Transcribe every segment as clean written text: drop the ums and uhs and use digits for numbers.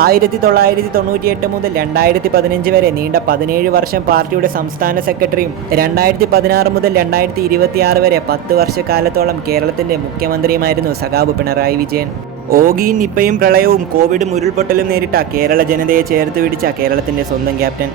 1998 മുതൽ 2015 വരെ നീണ്ട 17 വർഷം പാർട്ടിയുടെ സംസ്ഥാന സെക്രട്ടറിയും 2016 മുതൽ 2026 വരെ 10 വർഷക്കാലത്തോളം കേരളത്തിന്റെ മുഖ്യമന്ത്രിയുമായിരുന്നു സഖാവ് പിണറായി വിജയൻ. ഓഗിയും നിപ്പയും പ്രളയവും കോവിഡും ഉരുൾപൊട്ടലും നേരിട്ട കേരള ജനതയെ ചേർത്ത് പിടിച്ച കേരളത്തിന്റെ സ്വന്തം ക്യാപ്റ്റൻ.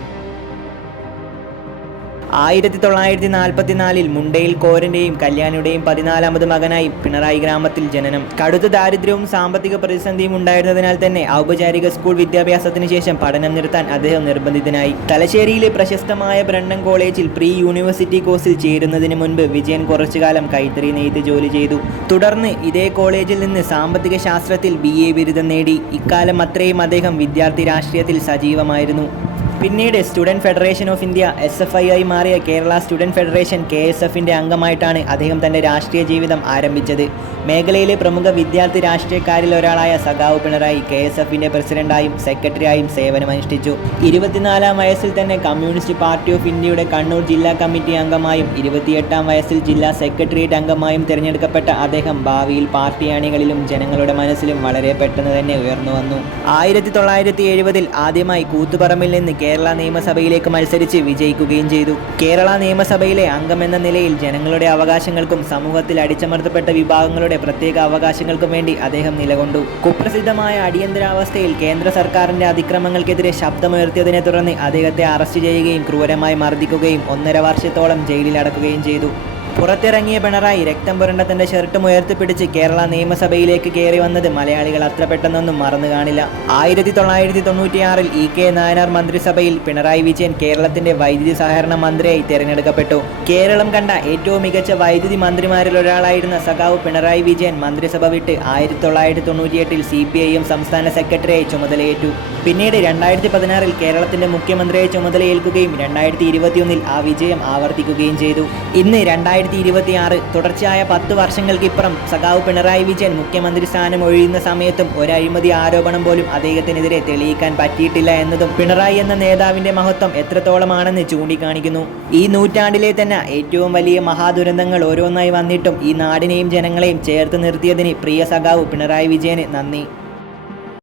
1944 മുണ്ടയിൽ കോരന്റെയും കല്യാണിയുടെയും 14ാമത് മകനായി പിണറായി ഗ്രാമത്തിൽ ജനനം. കടുത്ത ദാരിദ്ര്യവും സാമ്പത്തിക പ്രതിസന്ധിയും ഉണ്ടായിരുന്നതിനാൽ തന്നെ ഔപചാരിക സ്കൂൾ വിദ്യാഭ്യാസത്തിന് ശേഷം പഠനം നിർത്താൻ അദ്ദേഹം നിർബന്ധിതനായി. തലശ്ശേരിയിലെ പ്രശസ്തമായ ബ്രണ്ണൻ കോളേജിൽ പ്രീ യൂണിവേഴ്സിറ്റി കോഴ്സിൽ ചേരുന്നതിന് മുൻപ് വിജയൻ കുറച്ചുകാലം കൈത്തറി നെയ്ത് ജോലി ചെയ്തു. തുടർന്ന് ഇതേ കോളേജിൽ നിന്ന് സാമ്പത്തിക ശാസ്ത്രത്തിൽ BA ബിരുദം നേടി. ഇക്കാലം അത്രയും അദ്ദേഹം വിദ്യാർത്ഥി രാഷ്ട്രീയത്തിൽ സജീവമായിരുന്നു. പിന്നീട് student federation of India SFI ആയി മാറിയ കേരള സ്റ്റുഡൻറ് ഫെഡറേഷൻ KSFന്റെ അംഗമായിട്ടാണ് അദ്ദേഹം തൻ്റെ രാഷ്ട്രീയ ജീവിതം ആരംഭിച്ചത്. മേഖലയിലെ പ്രമുഖ വിദ്യാർത്ഥി രാഷ്ട്രീയക്കാരിൽ ഒരാളായ സഖാവ് പിണറായി KSFന്റെ പ്രസിഡന്റായും സെക്രട്ടറിയായും സേവനമനുഷ്ഠിച്ചു. 24ാം വയസ്സിൽ തന്നെ കമ്മ്യൂണിസ്റ്റ് പാർട്ടി ഓഫ് ഇന്ത്യയുടെ കണ്ണൂർ ജില്ലാ കമ്മിറ്റി അംഗമായും 28ാം വയസ്സിൽ ജില്ലാ സെക്രട്ടേറിയറ്റ് അംഗമായും തിരഞ്ഞെടുക്കപ്പെട്ട അദ്ദേഹം ഭാവിയിൽ പാർട്ടി അണികളിലും ജനങ്ങളുടെ മനസ്സിലും വളരെ പെട്ടെന്ന് തന്നെ ഉയർന്നു വന്നു. 1970 ആദ്യമായി കൂത്തുപറമ്പിൽ നിന്ന് കേരള നിയമസഭയിലേക്ക് മത്സരിച്ച് വിജയിക്കുകയും ചെയ്തു. കേരള നിയമസഭയിലെ അംഗമെന്ന നിലയിൽ ജനങ്ങളുടെ അവകാശങ്ങൾക്കും സമൂഹത്തിൽ അടിച്ചമർത്തപ്പെട്ട വിഭാഗങ്ങളുടെ പ്രത്യേക അവകാശങ്ങൾക്കും വേണ്ടി അദ്ദേഹം നിലകൊണ്ടു. കുപ്രസിദ്ധമായ അടിയന്തരാവസ്ഥയിൽ കേന്ദ്ര സർക്കാരിന്റെ അതിക്രമങ്ങൾക്കെതിരെ ശബ്ദമുയർത്തിയതിനെ തുടർന്ന് അദ്ദേഹത്തെ അറസ്റ്റ് ചെയ്യുകയും ക്രൂരമായി മർദ്ദിക്കുകയും 1.5 വർഷത്തോളം ജയിലിൽ അടക്കുകയും ചെയ്തു. പുറത്തിറങ്ങിയ പിണറായി രക്തം പുരണ്ട തന്റെ ഷർട്ടും ഉയർത്തിപ്പിടിച്ച് കേരള നിയമസഭയിലേക്ക് കയറി വന്നത് മലയാളികൾ അത്ര പെട്ടെന്നൊന്നും മറന്നു കാണില്ല. 1996 EK നായനാർ മന്ത്രിസഭയിൽ പിണറായി വിജയൻ കേരളത്തിന്റെ വൈദ്യുതി സഹകരണ മന്ത്രിയായി തിരഞ്ഞെടുക്കപ്പെട്ടു. കേരളം കണ്ട ഏറ്റവും മികച്ച വൈദ്യുതി മന്ത്രിമാരിൽ ഒരാളായിരുന്ന സഖാവ് പിണറായി വിജയൻ മന്ത്രിസഭ വിട്ട് 1998 CPIM സംസ്ഥാന സെക്രട്ടറിയായി ചുമതലയേറ്റു. പിന്നീട് 2016 കേരളത്തിന്റെ മുഖ്യമന്ത്രിയായി ചുമതലയേൽക്കുകയും 2021 ആ വിജയം ആവർത്തിക്കുകയും ചെയ്തു. ഇന്ന് 2026 തുടർച്ചയായ 10 വർഷങ്ങൾക്കിപ്പുറം സഖാവ് പിണറായി വിജയൻ മുഖ്യമന്ത്രി സ്ഥാനം ഒഴിയുന്ന സമയത്തും ഒരു അഴിമതി ആരോപണം പോലും അദ്ദേഹത്തിനെതിരെ തെളിയിക്കാൻ പറ്റിയിട്ടില്ല എന്നതും പിണറായി എന്ന നേതാവിന്റെ മഹത്വം എത്രത്തോളമാണെന്ന് ചൂണ്ടിക്കാണിക്കുന്നു. ഈ നൂറ്റാണ്ടിലെ തന്നെ ഏറ്റവും വലിയ മഹാദുരന്തങ്ങൾ ഓരോന്നായി വന്നിട്ടും ഈ നാടിനെയും ജനങ്ങളെയും ചേർത്ത് നിർത്തിയതിന് പ്രിയ സഖാവ് പിണറായി വിജയന് നന്ദി.